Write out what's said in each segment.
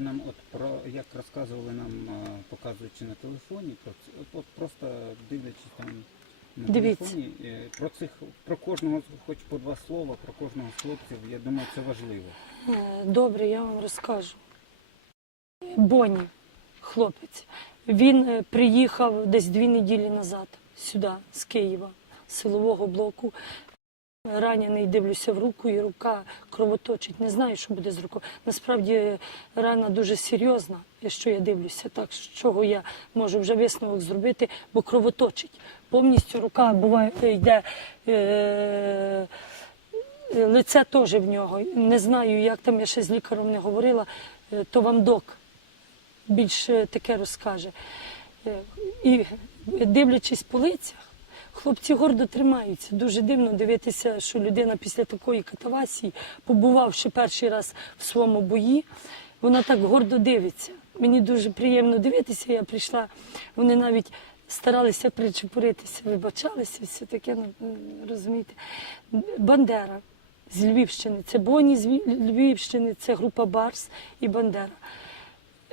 Нам от про як розказували нам, показуючи на телефоні, про от, просто дивлячись там на Дивіться. телефоні, е, про цих про кожного хоч по два слова, про кожного з хлопців, я думаю, це важливо. Е, Добре, я вам розкажу. Боні, хлопець, він е, приїхав десь дві неділі назад сюди, з Києва, з силового блоку. Ранений, дивлюся в руку, і рука кровоточить. Не знаю, що буде з рукою. Насправді е, рана дуже серйозна, що я дивлюся, так з чого я можу вже висновок зробити, бо кровоточить. Повністю рука буває йде. Е- Лице теж в нього. Не знаю, як там я ще з лікарем не говорила, е, то вам док більше таке розкаже. Е, І дивлячись по лицях, хлопці гордо тримаються. Дуже дивно дивитися, що людина після такої катавасії, побувавши перший раз в своєму бої, вона так гордо дивиться. Мені дуже приємно дивитися. Я прийшла, вони навіть старалися причепуритися, вибачалися, все таке, ну, розумієте. Бандера з Львівщини, це Боні з Львівщини, це група Барс і Бандера.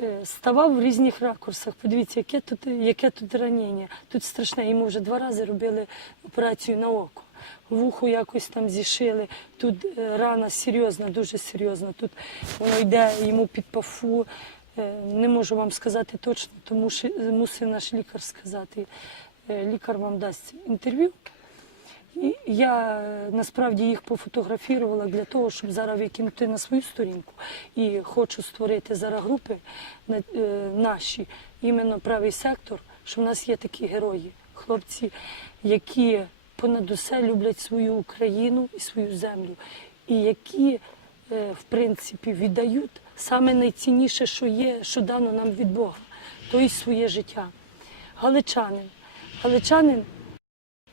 Е, Ставав в різних ракурсах. Подивіться, яке тут, яке тут ранення. Тут страшне. Йому вже два рази робили операцію на око. Вухо якось там зішили. Тут е, рана серйозна, дуже серйозна. Тут воно йде йому під пафу. Е, Не можу вам сказати точно, тому що мусить наш лікар сказати. Лікар вам дасть інтерв'ю. Я е, насправді їх пофотографувала для того, щоб зараз викинути на свою сторінку. І хочу створити зараз групи е, наші, іменно правий сектор, що в нас є такі герої, хлопці, які понад усе люблять свою Україну і свою землю, і які, е, в принципі, віддають саме найцінніше, що є, що дано нам від Бога, то і своє життя. Галичанин. Галичанин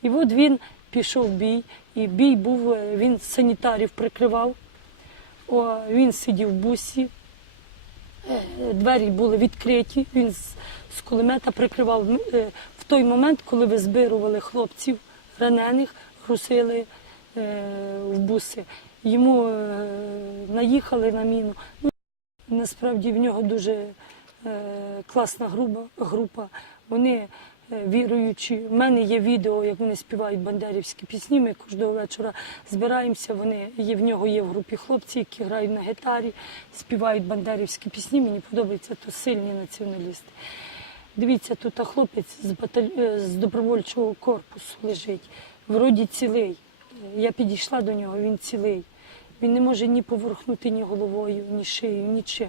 і от він пішов бій, і бій був, е, він санітарів прикривав. О, він сидів в бусі, е, двері були відкриті, він з, з кулемета прикривав е, в той момент, коли визбирували хлопців ранених, грусили в буси. Йому наїхали на міну. Ну, Насправді в нього дуже класна група, група. Вони віруючі. У мене є відео, як вони співають бандерівські пісні. Ми кожного вечора збираємося. Вони є в нього є в групі хлопці, які грають на гітарі, співають бандерівські пісні. Мені подобається, то сильні націоналісти. Дивіться, тут хлопець з, баталь... е, з добровольчого корпусу лежить, вроді цілий. Е, Я підійшла до нього, він цілий. Він не може ні поворухнути ні головою, ні шиєю, нічим.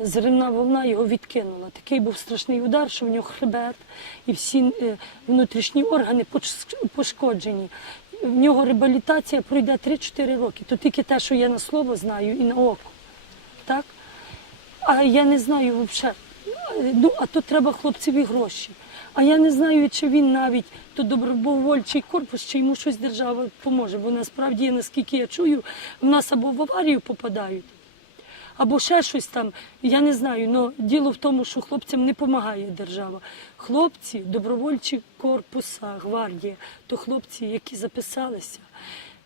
Зривна волна його відкинула. Такий був страшний удар, що в нього хребет і всі е, внутрішні органи пошкоджені. В нього реабілітація пройде 3-4 роки. То тільки те, що я на слово знаю і на око. Так? А я не знаю взагалі. Ну, а то треба хлопцеві гроші. А я не знаю, чи він навіть то добровольчий корпус, чи йому щось держава поможе. Бо насправді, наскільки я чую, в нас або в аварію попадають, або ще щось там. Я не знаю. але діло в тому, що хлопцям не допомагає держава. Хлопці, добровольчі корпуса, гвардія, то хлопці, які записалися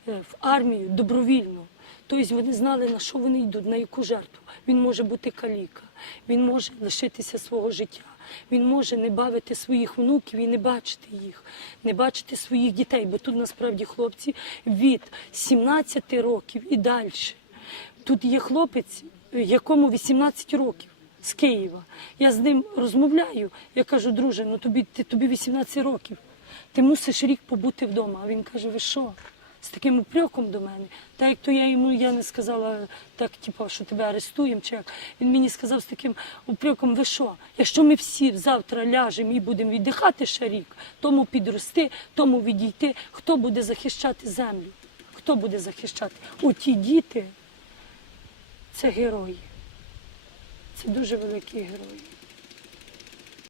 е, в армію добровільно. Тобто вони знали, на що вони йдуть, на яку жертву. Він може бути каліка, він може лишитися свого життя, він може не бавити своїх внуків і не бачити їх, не бачити своїх дітей, бо тут насправді хлопці від 17 років і далі. Тут є хлопець, якому 18 років з Києва. Я з ним розмовляю. Я кажу, друже, ну тобі, ти, тобі 18 років. Ти мусиш рік побути вдома. А він каже, ви що? З таким упреком до мене. Так як то я йому я не сказала так, типу, що тебе арестуємо, чи як. Він мені сказав з таким упреком, ви що? Якщо ми всі завтра ляжемо і будемо віддихати ще рік, тому підрости, тому відійти, хто буде захищати землю? Хто буде захищати? Оті діти це герої. Це дуже великі герої.